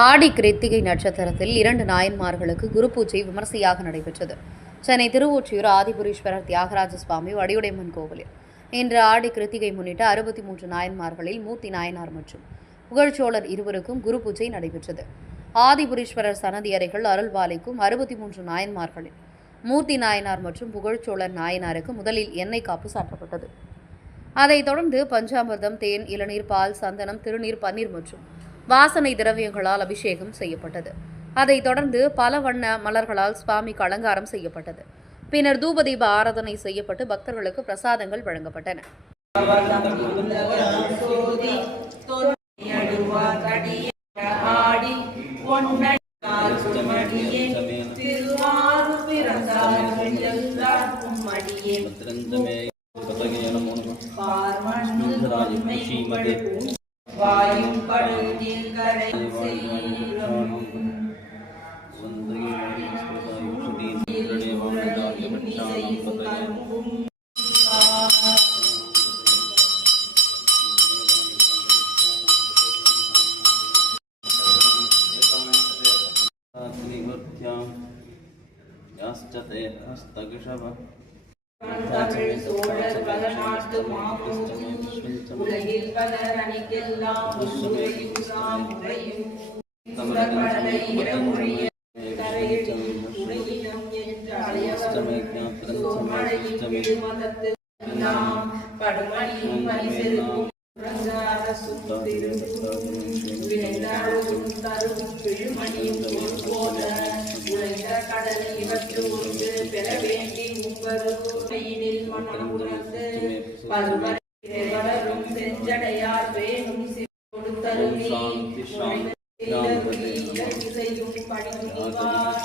ஆடி கிருத்திகை நட்சத்திரத்தில் 2 நாயன்மார்களுக்கு குரு பூஜை விமர்சையாக நடைபெற்றது. சென்னை திருவொற்றியூர் ஆதிபுரீஸ்வரர் தியாகராஜ சுவாமி வடிவுடையம்மன் கோவிலில் இன்று ஆடி கிருத்திகை முன்னிட்டு 63 நாயன்மார்களில் மூர்த்தி நாயனார் மற்றும் புகழ்ச்சோழர் இருவருக்கும் குரு பூஜை நடைபெற்றது. ஆதிபுரீஸ்வரர் சன்னதி அறைகள் அருள்பாலிக்கும் 63 நாயன்மார்களில் மூர்த்தி நாயனார் மற்றும் புகழ்ச்சோழர் நாயனாருக்கு முதலில் எண்ணெய் காப்பு சாட்டப்பட்டது. அதைத் தொடர்ந்து பஞ்சாமிர்தம், தேன், இளநீர், பால், சந்தனம், திருநீர், பன்னீர் மற்றும் வாசனை திரவியங்களால் அபிஷேகம் செய்யப்பட்டது. அதைத் தொடர்ந்து பல வண்ண மலர்களால் சுவாமிக்கு அலங்காரம் செய்யப்பட்டது. பின்னர் தூபதீப ஆராதனை செய்யப்பட்டு பக்தர்களுக்கு பிரசாதங்கள் வழங்கப்பட்டன. வாயும் படுகில் கரை செல்லும் தமிழ் சோழர் பலநாட்டு மாமூரும் உலகில் பலர் அணிக்கெல்லாம் முறையும் கடலை இடமொழிய கரையில் உலகினம் என்று அழையவரும் சோமழையின் விழுமதத்து நாம் படுமணியும் பரிசெருக்கும் விளைந்தாடும் தரும் விழுமணியும் போல உழைந்த கடலை இவற்று ஒன்று பெற வேண்டி உம்பருமையினில் மனம் உணர்ந்து பருவரும் செஞ்சடையார் வேணும் கொடுத்தருமி செய்யும் படிவார்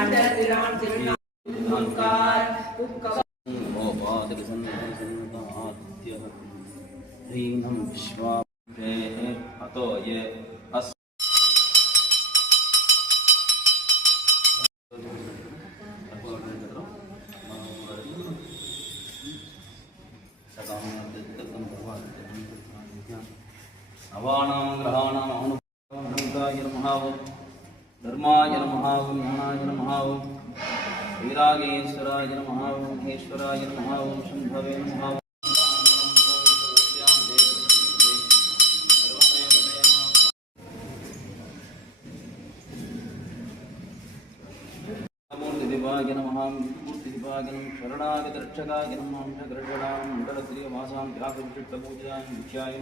அடவிரான் திருநாள் ह्रीं विश्वाभे हतो ये अस् अवानां ग्रहाणां अहनुगाय नमः धर्माय नमः ज्ञानाय नमः वीरागेश्वराय नमः महेश्वराय नमः शंभवे नमः दिवाय नमः मूर्तिदिवायनं शरणागतरक्षकाय नमः शरणा मण्डलप्रियवासां व्याघ्रविशिष्टपूजाय मुख्याय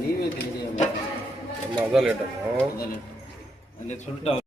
நீவே தெரியாம அதான் லேட்டா சொல்லிட்டா